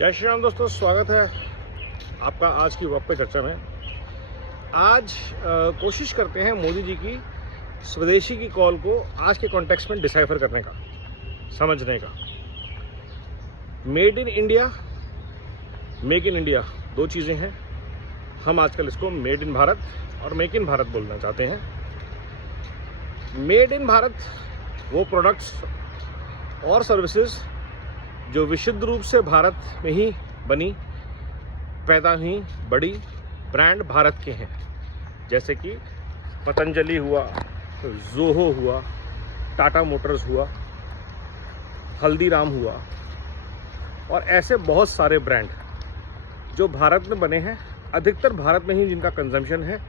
जय श्री राम दोस्तों, स्वागत है आपका आज की वक्त पे चर्चा में। आज कोशिश करते हैं मोदी जी की स्वदेशी की कॉल को आज के कॉन्टेक्स्ट में डिसाइफर करने का, समझने का। Made in India, make in India दो चीज़ें हैं। हम आजकल इसको मेड इन भारत और मेक इन भारत बोलना चाहते हैं। मेड इन भारत वो प्रोडक्ट्स और सर्विसेज जो विशुद्ध रूप से भारत में ही बनी, पैदा हुई, बड़ी, ब्रांड भारत के हैं, जैसे कि पतंजलि हुआ, जोहो हुआ, टाटा मोटर्स हुआ, हल्दीराम हुआ, और ऐसे बहुत सारे ब्रांड जो भारत में बने हैं, अधिकतर भारत में ही जिनका कंजम्पशन है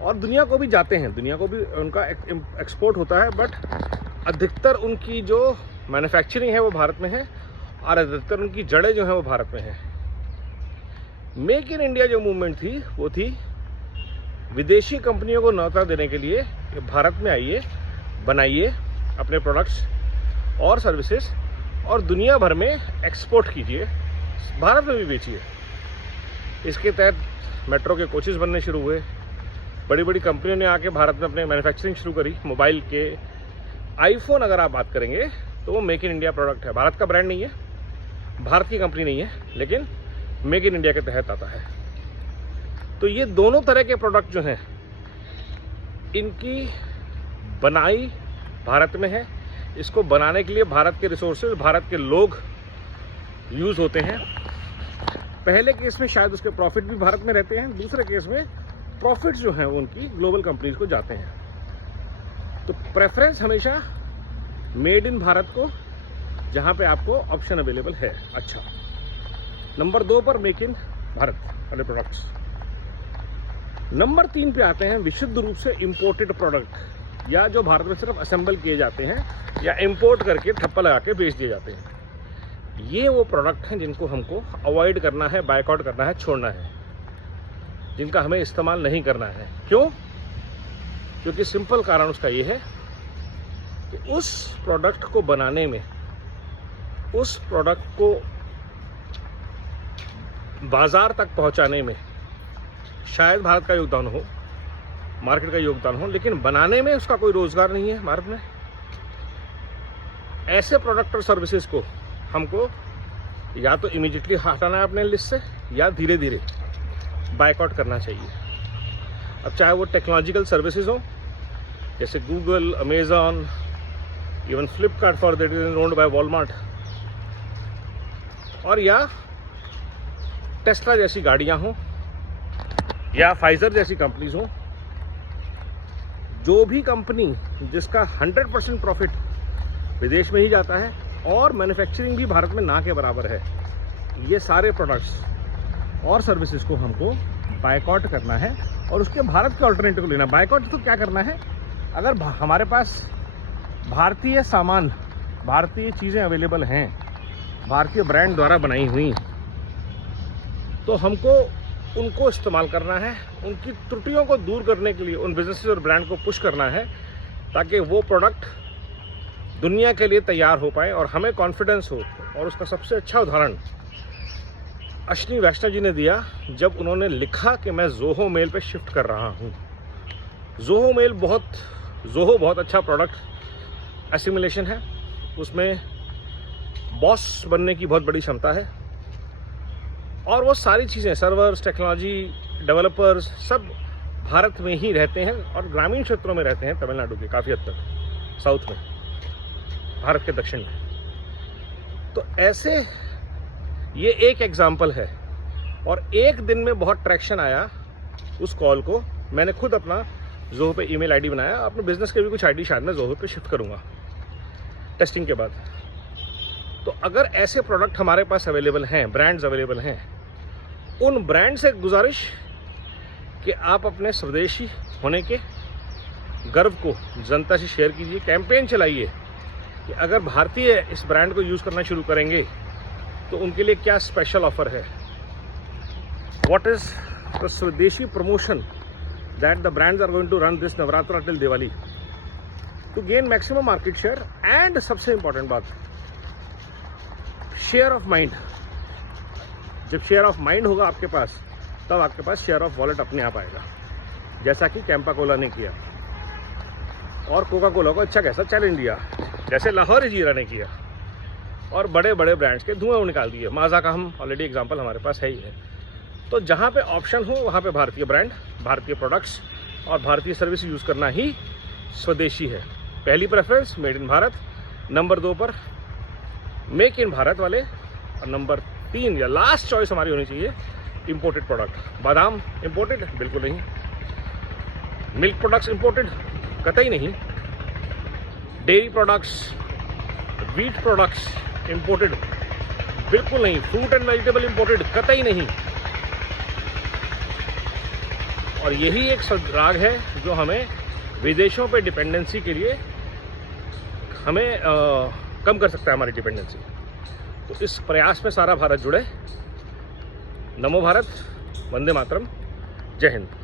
और दुनिया को भी जाते हैं, दुनिया को भी उनका एक्सपोर्ट होता है, बट अधिकतर उनकी जो मैन्युफैक्चरिंग है वो भारत में है और अधिकतर उनकी जड़ें जो हैं वो भारत में है। मेक इन इंडिया जो मूवमेंट थी वो थी विदेशी कंपनियों को न्योता देने के लिए कि भारत में आइए, बनाइए अपने प्रोडक्ट्स और सर्विसेज और दुनिया भर में एक्सपोर्ट कीजिए, भारत में भी बेचिए। इसके तहत मेट्रो के कोचेस बनने शुरू हुए, बड़ी बड़ी कंपनियों ने आके भारत में अपने मैन्युफैक्चरिंग शुरू करी। मोबाइल के आईफोन अगर आप बात करेंगे तो वो मेक इन इंडिया प्रोडक्ट है, भारत का ब्रांड नहीं है, भारत की कंपनी नहीं है, लेकिन मेक इन इंडिया के तहत आता है। तो ये दोनों तरह के प्रोडक्ट जो हैं इनकी बनाई भारत में है। इसको बनाने के लिए भारत के रिसोर्सेज, भारत के लोग यूज़ होते हैं। पहले केस में शायद उसके प्रॉफिट भी भारत में रहते हैं, दूसरे केस में प्रॉफिट्स जो हैं वो उनकी ग्लोबल कंपनीज को जाते हैं। तो प्रेफरेंस हमेशा मेड इन भारत को, जहां पे आपको ऑप्शन अवेलेबल है। अच्छा, नंबर 2 पर मेक इन भारत वाले प्रोडक्ट्स। नंबर 3 पे आते हैं विशुद्ध रूप से इंपोर्टेड प्रोडक्ट, या जो भारत में सिर्फ असेंबल किए जाते हैं या इंपोर्ट करके ठप्पा लगा के बेच दिए जाते हैं। ये वो प्रोडक्ट हैं जिनको हमको अवॉइड करना है, बायकॉट करना है, छोड़ना है, जिनका हमें इस्तेमाल नहीं करना है। क्यों? क्योंकि सिंपल कारण उसका ये है कि उस प्रोडक्ट को बनाने में, उस प्रोडक्ट को बाजार तक पहुंचाने में शायद भारत का योगदान हो, मार्केट का योगदान हो, लेकिन बनाने में उसका कोई रोजगार नहीं है भारत में। ऐसे प्रोडक्ट और सर्विसेज को हमको या तो इमीडिएटली हटाना है अपने लिस्ट से, या धीरे धीरे बायकॉट करना चाहिए। अब चाहे वो टेक्नोलॉजिकल सर्विसेज हो, जैसे Google, Amazon, even Flipkart for that is owned by Walmart, और या टेस्ला जैसी गाड़ियां हों, या फाइजर जैसी कंपनीज हों। जो भी कंपनी जिसका 100% प्रॉफिट विदेश में ही जाता है और मैन्युफैक्चरिंग भी भारत में ना के बराबर है, ये सारे प्रोडक्ट्स और सर्विसेज को हमको बायकॉट करना है और उसके भारत के ऑल्टरनेटिव को लेना। बायकॉट तो क्या करना है, अगर हमारे पास भारतीय सामान, भारतीय चीज़ें अवेलेबल हैं, भारतीय ब्रांड द्वारा बनाई हुई, तो हमको उनको इस्तेमाल करना है। उनकी त्रुटियों को दूर करने के लिए उन बिजनेसेस और ब्रांड को पुश करना है, ताकि वो प्रोडक्ट दुनिया के लिए तैयार हो पाए और हमें कॉन्फिडेंस हो। और उसका सबसे अच्छा उदाहरण अश्विनी वैष्णव जी ने दिया, जब उन्होंने लिखा कि मैं जोहो मेल पे शिफ्ट कर रहा हूँ। जोहो बहुत अच्छा प्रोडक्ट एसिमुलेशन है, उसमें बॉस बनने की बहुत बड़ी क्षमता है, और वो सारी चीज़ें, सर्वर्स, टेक्नोलॉजी, डेवलपर्स सब भारत में ही रहते हैं और ग्रामीण क्षेत्रों में रहते हैं, तमिलनाडु के काफ़ी हद तक, साउथ में, भारत के दक्षिण में। तो ऐसे ये एक एग्जाम्पल है, और एक दिन में बहुत ट्रैक्शन आया उस कॉल को। मैंने खुद अपना जोहो पे ईमेल आईडी बनाया, अपने बिजनेस के भी कुछ आईडी शायद मैं जोहो पे शिफ्ट करूँगा टेस्टिंग के बाद। तो अगर ऐसे प्रोडक्ट हमारे पास अवेलेबल हैं, ब्रांड्स अवेलेबल हैं, उन ब्रांड से गुजारिश कि आप अपने स्वदेशी होने के गर्व को जनता से शेयर कीजिए। कैंपेन चलाइए कि अगर भारतीय इस ब्रांड को यूज़ करना शुरू करेंगे तो उनके लिए क्या स्पेशल ऑफर है। What is the swadeshi promotion that the brands are going to run this Navratra till Diwali to gain maximum market share. And सबसे इंपॉर्टेंट बात, शेयर ऑफ माइंड, जब शेयर ऑफ माइंड होगा आपके पास, तब आपके पास शेयर ऑफ वॉलेट अपने आप आएगा, जैसा कि कैंपा कोला ने किया और कोका कोला को अच्छा कैसा चैलेंज दिया, जैसे लाहौर जीरा ने किया, और बड़े बड़े ब्रांड्स के धुएं निकाल दिए। माजा का हम ऑलरेडी एग्जांपल हमारे पास है ही है। तो जहाँ पे ऑप्शन हो वहाँ पे भारतीय ब्रांड, भारतीय प्रोडक्ट्स और भारतीय सर्विस यूज़ करना ही स्वदेशी है। पहली preference made in Bharat, number 2 पर मेक इन भारत वाले, और नंबर 3 या लास्ट चॉइस हमारी होनी चाहिए इंपोर्टेड प्रोडक्ट। बादाम इंपोर्टेड बिल्कुल नहीं, मिल्क प्रोडक्ट्स इंपोर्टेड कतई नहीं, dairy products, wheat products imported बिल्कुल नहीं, फ्रूट एंड वेजिटेबल इंपोर्टेड कतई नहीं। और यही एक राग है जो हमें विदेशों पे डिपेंडेंसी के लिए हमें कम कर सकता है, हमारी डिपेंडेंसी। तो इस प्रयास में सारा भारत जुड़े। नमो भारत, वंदे मातरम, जय हिंद।